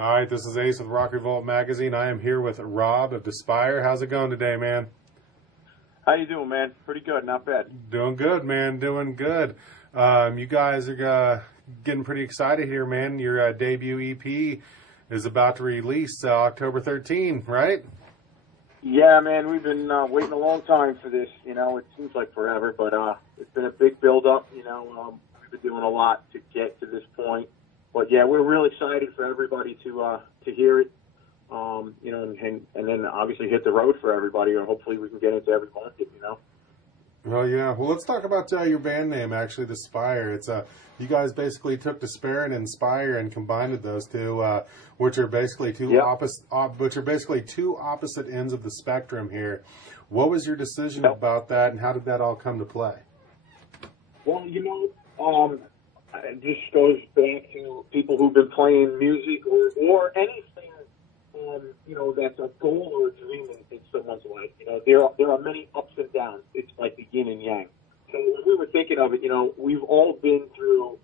All right, this is Ace with RockRevolt magazine. I am here with Rob of Despyre. How's it going today, man? How you doing, man? Pretty good, not bad. Doing good, man. Doing good. You guys are getting pretty excited here, man. Your debut EP is about to release October 13th, right? Yeah, man, we've been waiting a long time for this. You know, it seems like forever, but it's been a big build-up. You know, we've been doing a lot to get to this point. But yeah, we're really excited for everybody to hear it. You know, and then obviously hit the road for everybody, or hopefully we can get into every market. You know. Oh yeah. Well, let's talk about your band name, actually, Despyre. It's you guys basically took Despair and Inspire and combined those two, which are basically two opposite ends of the spectrum here. What was your decision about that, and how did that all come to play? Well, you know, it just goes back to people who've been playing music or anything, you know, that's a goal or a dream in someone's life. You know, there are many ups and downs. It's like the yin and yang. So when we were thinking of it, you know, we've all been through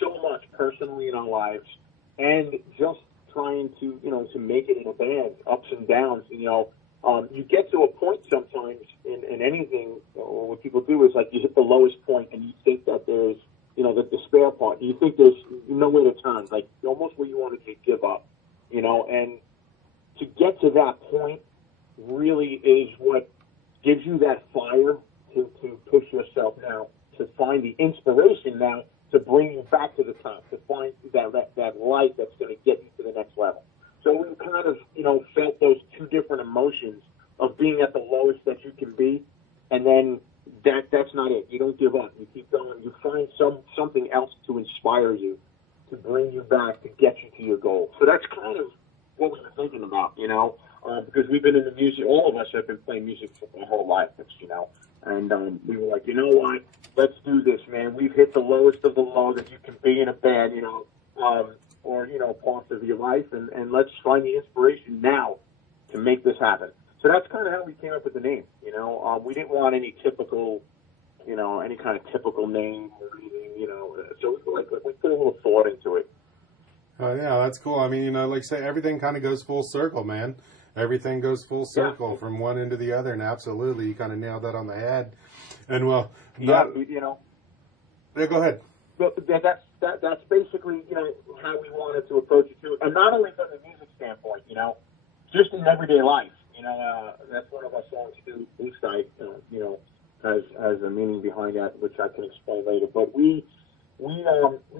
so much personally in our lives, and just trying to, you know, to make it in a band, ups and downs. You know, you get to a point sometimes in anything, or what people do is like you hit the lowest point and you think that there's, you know, the despair part. You think there's nowhere to turn, like almost where you want to give up, you know, and to get to that point really is what gives you that fire to push yourself now, to find the inspiration now to bring you back to the top, to find that light that's going to get you to the next level. So we kind of, you know, felt those two different emotions of being at the lowest that you can be, and then that's not it. You don't give up. You keep going. You find something else to inspire you, to bring you back, to get you to your goal. So that's kind of what we were thinking about, you know, because we've been in the music. All of us have been playing music for our whole lives, you know, and we were like, you know what? Let's do this, man. We've hit the lowest of the low that you can be in a band, you know, or, you know, parts of your life, and let's find the inspiration now to make this happen. So that's kind of how we came up with the name, you know. We didn't want any typical, you know, any kind of typical name or anything, you know. So we put a little thought into it. Oh yeah, that's cool. I mean, you know, like say everything kind of goes full circle, man. Everything goes full circle from one end to the other, and absolutely, you kind of nailed that on the head. And well, you know. Yeah, go ahead. But that's basically, you know, how we wanted to approach it too, and not only from the music standpoint, you know, just in everyday life. You know, that's one of our songs too. Insight, you know, has a meaning behind that, which I can explain later. But we you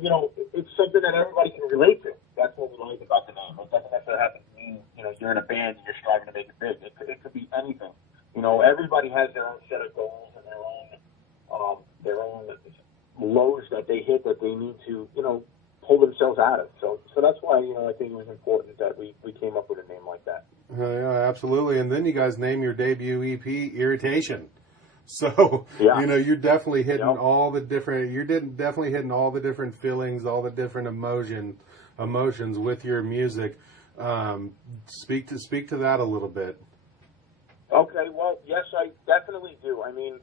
know, it's something that everybody can relate to. That's what we like about the name. It doesn't necessarily have to mean, you know, you're in a band and you're striving to make it big. It could be anything. You know, everybody has their own set of goals and their own lows that they hit that they need to, you know, pull themselves out of. So that's why, you know, I think it was important that we came up with a name like that. Yeah, absolutely. And then you guys name your debut EP Irritation. So, you know, you're definitely hitting all the different, definitely hitting all the different feelings, all the different emotions with your music. Speak to that a little bit. Okay, well, yes, I definitely do. I mean,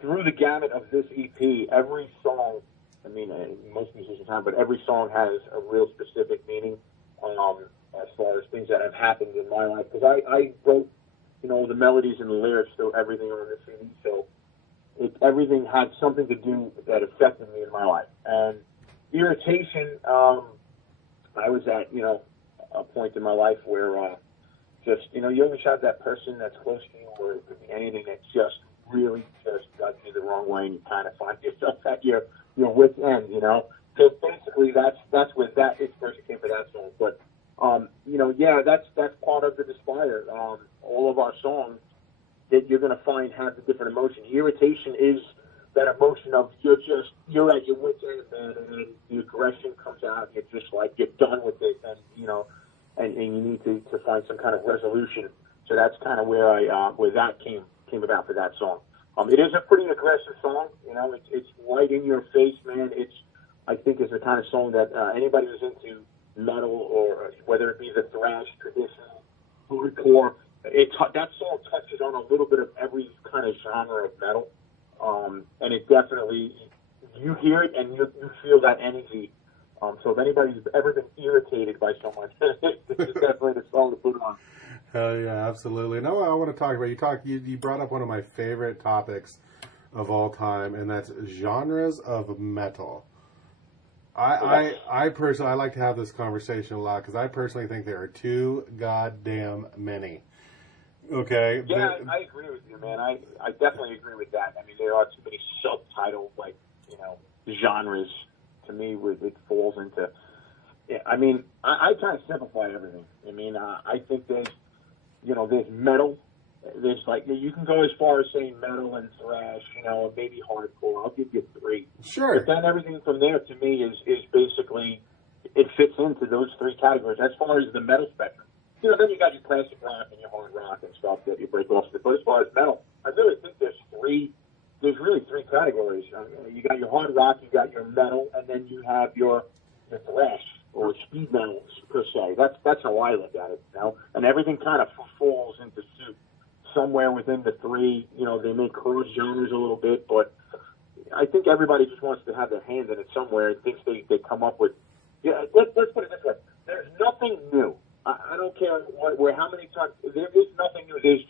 through the gamut of this EP, every song, I mean, most musicians have, but every song has a real specific meaning, as far as things that have happened in my life. Because I wrote, you know, the melodies and the lyrics to everything on this CD, so everything had something to do that affected me in my life. And Irritation, I was at, you know, a point in my life where just, you know, you always have that person that's close to you, or it could be anything that just really just got you the wrong way, and you kind of find yourself at your wit's end, you know. So basically, that's where that inspiration came for that song. But you know, yeah, that's part of the Despyre. All of our songs that you're going to find have a different emotion. Irritation is that emotion of you're at your wit's end, man, and then the aggression comes out, and you're just like, you're done with it, and you know, and you need to find some kind of resolution. So that's kind of where where that came about for that song. It is a pretty aggressive song, you know. It's right in your face, man. I think it's the kind of song that anybody who's into metal, or whether it be the thrash, traditional, hardcore, that song touches on a little bit of every kind of genre of metal, and it definitely, you hear it and you feel that energy So if anybody's ever been irritated by someone, this is definitely the song to put on. Hell yeah, absolutely. No, I want to talk about, you brought up one of my favorite topics of all time, and that's genres of metal. I personally, I like to have this conversation a lot because I personally think there are too goddamn many. Okay. Yeah, I agree with you, man. I definitely agree with that. I mean, there are too many subtitled, like, genres. To me, it falls into. Yeah, I mean, I kind of simplify everything. I mean, I think there's metal. There's like, you can go as far as saying metal and thrash, and maybe hardcore. I'll give you 3. Sure. But then everything from there, to me, is basically, it fits into those 3 categories as far as the metal spectrum. Then you got your classic rock and your hard rock and stuff that you break off. But as far as metal, I really think there's really 3 categories. You got your hard rock, you got your metal, and then you have your thrash or speed metal per se. That's how I look at it, And everything kind of falls into suit somewhere within the 3. They may cross genres a little bit, but I think everybody just wants to have their hands in it somewhere and thinks they come up with. Yeah, let's put it this way: there's nothing new. I don't care how many times. There is nothing new. There's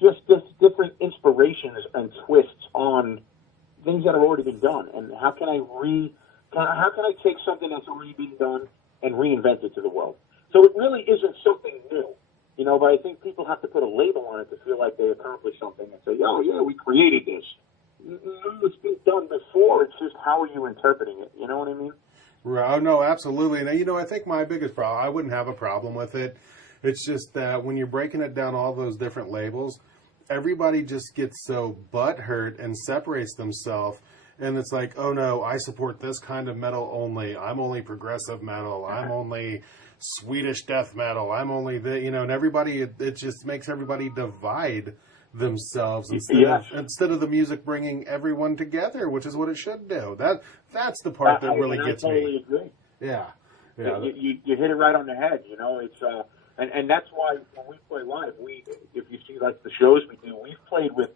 just this different inspirations and twists on things that have already been done. And how can I take something that's already been done and reinvent it to the world? So it really isn't something new, But I think people have to put a label on it to feel like they accomplished something and say, "Oh yeah, we created this." It's been done before. It's just how are you interpreting it? You know what I mean? Right. No, absolutely. And I think my biggest problem, I wouldn't have a problem with it. It's just that when you're breaking it down, all those different labels, everybody just gets so butthurt and separates themselves. And it's like, oh no, I support this kind of metal only. I'm only progressive metal. I'm only Swedish death metal. I'm only and everybody, it just makes everybody divide themselves instead of the music bringing everyone together, which is what it should do. That's the part that really gets me. I totally agree. Yeah. You hit it right on the head. It's and that's why when we play live, if you see like the shows we do, we've played with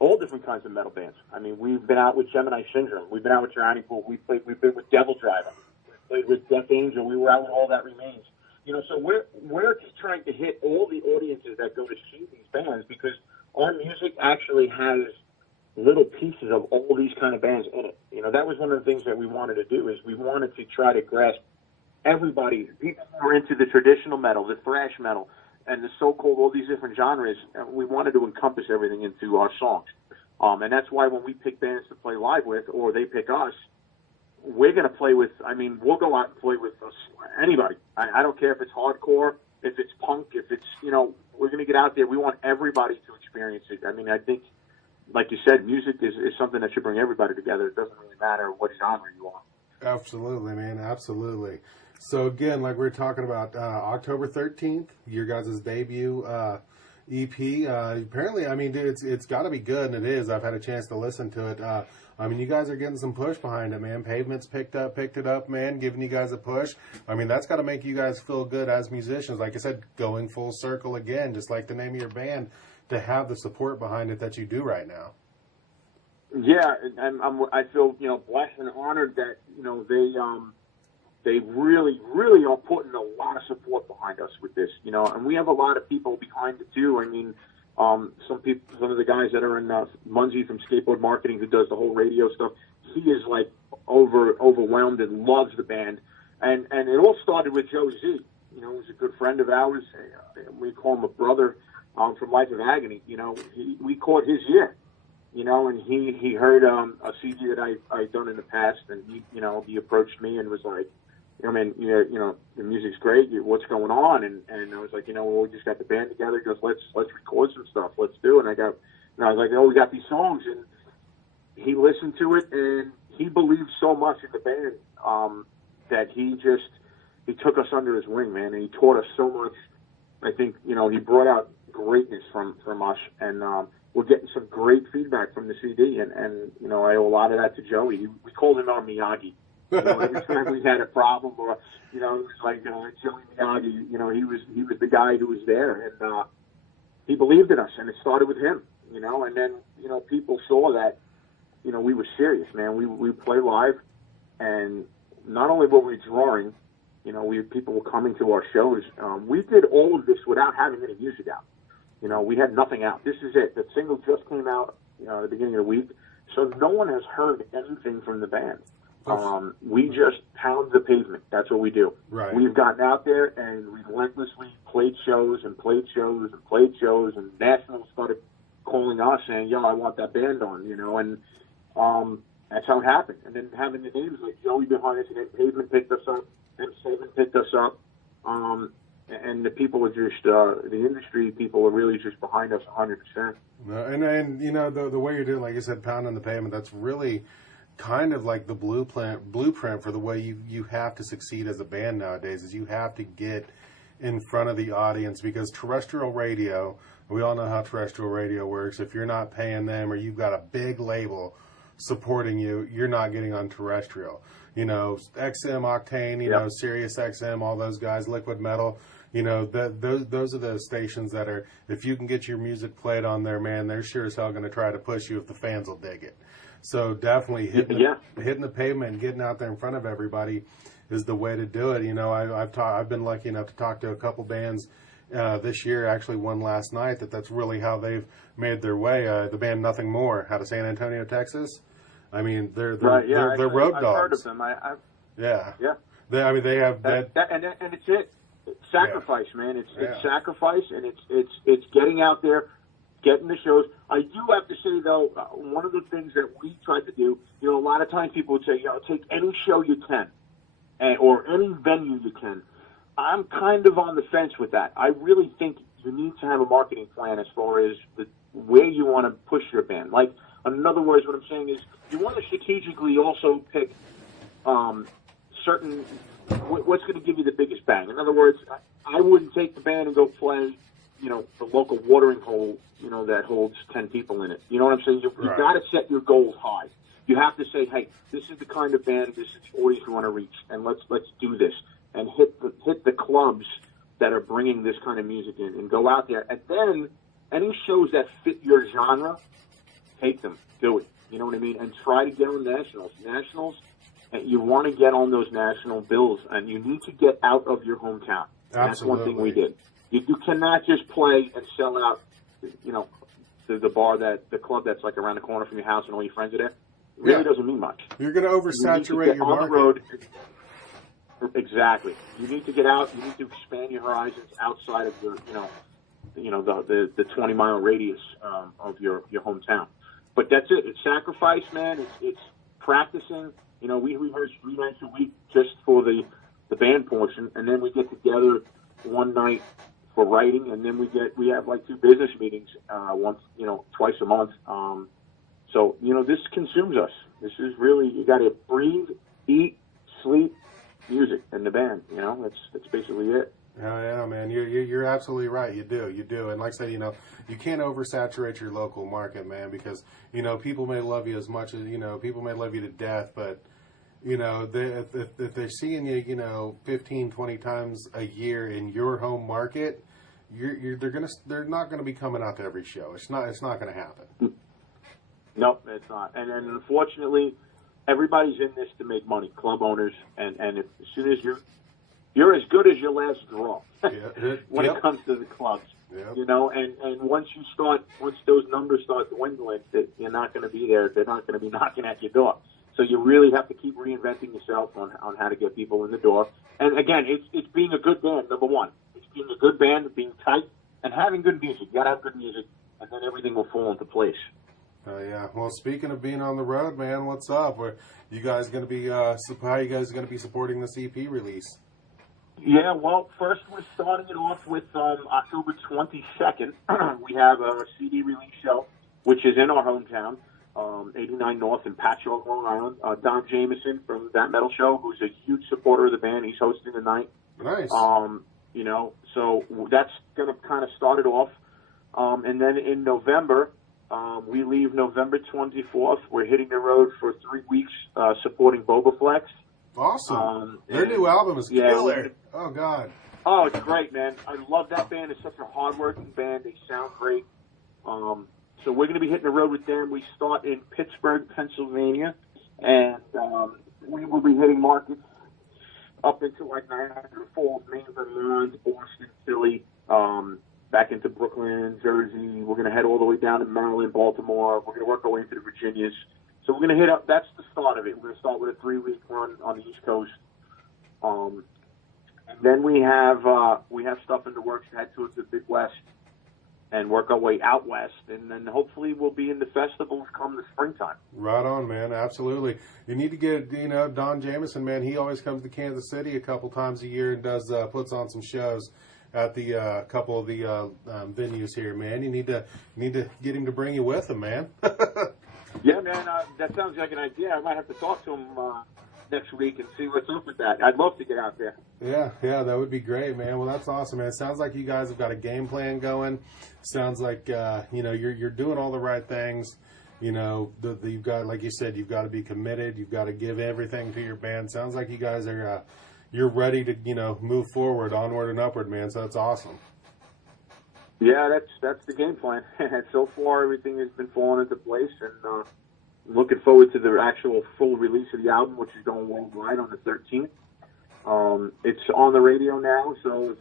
all different kinds of metal bands. I mean, we've been out with Gemini Syndrome, we've been out with Tyranny Pool, we've been with Devil Driver, we played with Death Angel, we were out with All That Remains. So we're just trying to hit all the audiences that go to see these bands because our music actually has little pieces of all these kind of bands in it. That was one of the things that we wanted to do is we wanted to try to grasp everybody, people who are into the traditional metal, the thrash metal, and the so-called all these different genres. We wanted to encompass everything into our songs. And that's why when we pick bands to play live with or they pick us, we're going to play with, we'll go out and play with anybody. I don't care if it's hardcore, if it's punk, if it's, we're going to get out there. We want everybody to experience it. I think, like you said, music is something that should bring everybody together. It doesn't really matter what genre you are. Absolutely, man. Absolutely. So, again, like we were talking about, October 13th, your guys' debut EP. Apparently, it's got to be good, and it is. I've had a chance to listen to it. You guys are getting some push behind it, man. Pavement's picked it up, man, giving you guys a push. That's got to make you guys feel good as musicians. Like I said, going full circle again, just like the name of your band, to have the support behind it that you do right now. Yeah, and I feel, blessed and honored that, they really, really are putting a lot of support behind us with this, and we have a lot of people behind it too. Some of the guys that are in Munzie from Skateboard Marketing, who does the whole radio stuff, he is like overwhelmed and loves the band. And it all started with Joe Z. He's a good friend of ours. We call him a brother from Life of Agony. We caught his ear. And he heard a CD that I'd done in the past, and he approached me and was like, the music's great. What's going on? And I was like, well, we just got the band together. He goes, let's record some stuff. Let's do it. And I was like, oh, we got these songs. And he listened to it, and he believed so much in the band that he took us under his wing, man. And he taught us so much. I think, he brought out greatness from us. And we're getting some great feedback from the CD. And I owe a lot of that to Joey. We called him our Miyagi. Every time we had a problem, or it was like Joey Miyagi. He was the guy who was there, and he believed in us, and it started with him. And then people saw that we were serious, man. We play live, and not only were we drawing, people were coming to our shows. We did all of this without having any music out. We had nothing out. This is it. The single just came out at the beginning of the week, so no one has heard anything from the band. We just pound the pavement. That's what we do. Right. We've gotten out there and relentlessly played shows and played shows and played shows, and Nationals started calling us saying, "Yo, I want that band on," and that's how it happened. And then having the names like Joey behind us, and then Pavement picked us up, and Seven picked us up, and the people are just the industry people are really just behind us 100%. And the way you're doing, like you said, pounding the pavement, that's really kind of like the blueprint for the way you have to succeed as a band nowadays. Is you have to get in front of the audience, because terrestrial radio, we all know how terrestrial radio works. If you're not paying them, or you've got a big label supporting you, you're not getting on terrestrial. XM, Octane, Sirius XM, all those guys, Liquid Metal, those are the stations that are, if you can get your music played on there, man, they're sure as hell going to try to push you if the fans will dig it. So definitely hitting the pavement and getting out there in front of everybody is the way to do it. I've been lucky enough to talk to a couple bands this year, actually one last night, that's really how they've made their way. The band Nothing More out of San Antonio, Texas. I mean, they're road dogs. I've heard of them. They have that, and it's it. It's sacrifice, man. It's sacrifice, and it's getting out there, getting the shows. I do have to say though, one of the things that we tried to do, a lot of times people would say, take any show you can, or any venue you can. I'm kind of on the fence with that. I really think you need to have a marketing plan as far as where you want to push your band. Like, in other words, what I'm saying is you want to strategically also pick certain what's going to give you the biggest bang. In other words, I wouldn't take the band and go play, the local watering hole, that holds 10 people in it. You know what I'm saying? You've got to set your goals high. You have to say, hey, this is the kind of band, this is the audience we want to reach, and let's do this, and hit the clubs that are bringing this kind of music in, and go out there. And then any shows that fit your genre, take them, do it. You know what I mean? And try to get on nationals. You want to get on those national bills, and you need to get out of your hometown. That's one thing we did. You cannot just play and sell out, the bar, the club that's like around the corner from your house and all your friends are there. It really doesn't mean much. You're going to oversaturate your market. On the road. Exactly. You need to get out. You need to expand your horizons outside of your, the 20-mile radius of your hometown. But that's it. It's sacrifice, man. It's practicing. We rehearse 3 nights a week just for the band portion, and then we get together one night for writing, and then we have like 2 business meetings twice a month. So this consumes us. This is really, you got to breathe, eat, sleep, music, and the band. That's basically it. Yeah, man, you're absolutely right. You do, and like I said, you can't oversaturate your local market, man, because people may love you as much as people may love you to death, but if they're seeing you 15, 20 times a year in your home market, they're not gonna be coming out to every show. It's not gonna happen. Nope, it's not. And unfortunately, everybody's in this to make money. Club owners, and as soon as you're as good as your last draw when it comes to the clubs. Yep. And once those numbers start dwindling, that you're not going to be there. They're not going to be knocking at your door. So you really have to keep reinventing yourself on how to get people in the door. And again, it's being a good band. Number one, it's being a good band, being tight, and having good music. You got to have good music, and then everything will fall into place. Yeah. Well, speaking of being on the road, man, what's up? You guys going to be? How are you guys going to be supporting this EP release? Yeah, well, first we're starting it off with October 22nd. We have a CD release show, which is in our hometown, 89 North in Patchogue, Long Island. Don Jameson from That Metal Show, who's a huge supporter of the band, he's hosting the night. Nice. So that's going to kind of start it off. And then in November, we leave November 24th. We're hitting the road for 3 weeks supporting Boba Flex. Awesome. Their new album is killer. Oh, God. Oh, it's great, man. I love that band. It's such a hard-working band. They sound great. So we're going to be hitting the road with them. We start in Pittsburgh, Pennsylvania, and we will be hitting markets up into like Niagara Falls, Maine, Vermont, Boston, Philly, back into Brooklyn, Jersey. We're going to head all the way down to Maryland, Baltimore. We're going to work our way into the Virginias. So we're going to hit up. That's the start of it. We're going to start with a 3-week run on the East Coast. And then we have stuff in the works to head towards the Midwest and work our way out west, and then hopefully we'll be in the festivals come the springtime. Right on, man. Absolutely. You need to get, Don Jameson, man. He always comes to Kansas City a couple times a year and puts on some shows at the couple of the venues here, man. You need to get him to bring you with him, man. Yeah, man. That sounds like an idea. I might have to talk to him next week and see what's up with that. I'd love to get out there. Yeah, that would be great, man. Well, that's awesome, man. It sounds like you guys have got a game plan going. Sounds like you're doing all the right things. You've got, like you said, you've got to be committed. You've got to give everything to your band. Sounds like you guys are you're ready to move forward, onward and upward, man. So that's awesome. Yeah, that's the game plan. So far, everything has been falling into place, and looking forward to the actual full release of the album, which is going worldwide on the 13th. It's on the radio now, so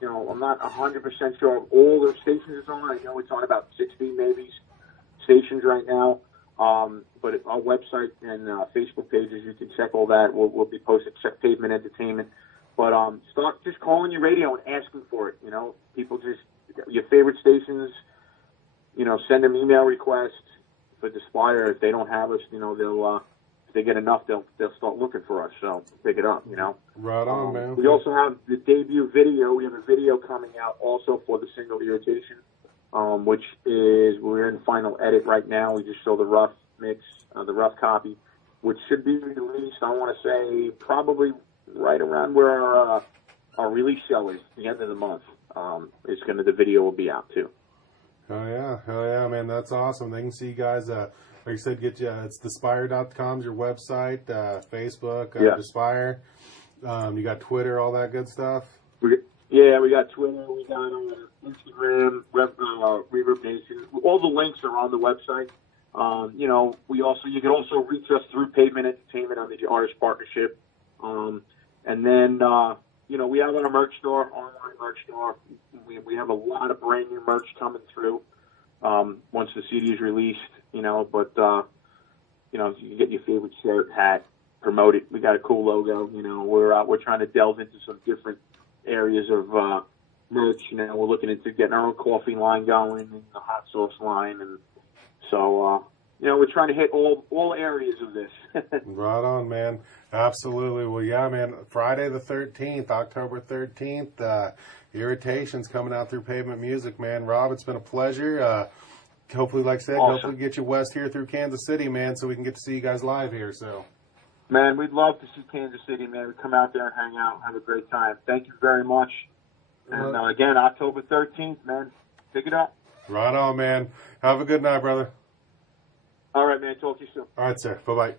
I'm not 100% sure of all the stations it's on. I know it's on about 60 maybe stations right now. But our website and Facebook pages, you can check all that. We'll be posted. Check Pavement Entertainment. But start just calling your radio and asking for it. People just your favorite stations. Send them email requests for Despyre. If they don't have us, they'll if they get enough, they'll start looking for us. So pick it up. Right on, man. We also have the debut video. We have a video coming out also for the single Irritation, which is we're in the final edit right now. We just show the rough mix, the rough copy, which should be released. I want to say probably right around where our release show is, the end of the month. The video will be out too. Oh yeah, man, that's awesome. They can see you guys. Like you said, it's Despyre.com is your website, Facebook, Despyre. You got Twitter, all that good stuff. We got Twitter. We got Instagram, Revolt. All the links are on the website. You can also reach us through Pavement Entertainment on the artist partnership. And then we have our merch store, online merch store. We have a lot of brand new merch coming through once the CD is released. But you can get your favorite shirt, hat, promote it. We got a cool logo. We're trying to delve into some different areas of merch. We're looking into getting our own coffee line going and the hot sauce line, and so we're trying to hit all areas of this. Right on, man. Absolutely. Well, yeah, man. Friday the 13th, October 13th. Irritation's coming out through Pavement Music, man. Rob, it's been a pleasure. Hopefully, like I said, awesome. Hopefully get you west here through Kansas City, man, so we can get to see you guys live here. So, man, we'd love to see Kansas City, man. We come out there and hang out, have a great time. Thank you very much. And again, October 13th, man. Pick it up. Right on, man. Have a good night, brother. All right, man. Talk to you soon. All right, sir. Bye-bye.